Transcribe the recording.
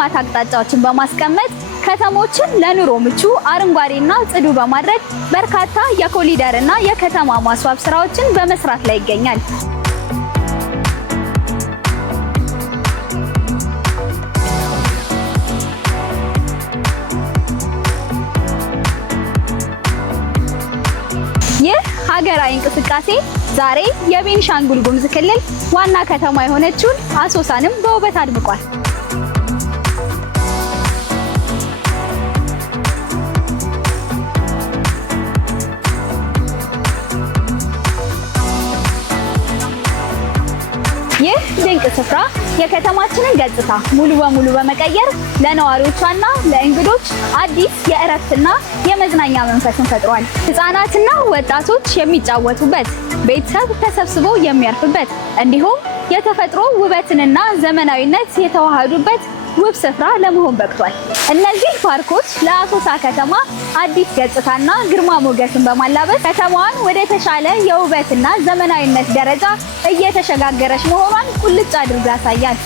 የልማት አቅጣጫዎችን በማስቀመጥ ከተሞችን ለኑሮ ምቹ አረንጓዴና ጽዱ በማድረግ በርካታ የኮሪደርና የከተማ ማስዋብ ስራዎችን በመስራት ላይ ይገኛል። ይህ ሀገራዊ እንቅስቃሴ ዛሬ የቤኒሻንጉል ጉሙዝ ክልል ዋና ከተማ የሆነችውን አሶሳንም በውበት አድምቋል። ይህ ድንቅ ስፍራ የከተማችንን ገጽታ ሙሉ በሙሉ በመቀየር ለነዋሪዎቿና ለእንግዶች አዲስ የእረፍትና የመዝናኛ መንፈስን ፈጥሯል። ህፃናትና ወጣቶች የሚጫወቱበት፣ ቤተሰብ ተሰብስቦ የሚያርፍበት እንዲሁም የተፈጥሮ ውበትንና ዘመናዊነት የተዋሃዱበት ውብ ስፍራ ለመሆን በቅቷል። እነዚህ ፓርኮች ለአሶሳ ከተማ አዲስ ገጽታና ግርማ ሞገስን በማላበስ ከተማዋን ወደ ተሻለ የውበትና ዘመናዊነት ደረጃ እየተሸጋገረች መሆኗን ቁልጭ አድርጎ ያሳያል።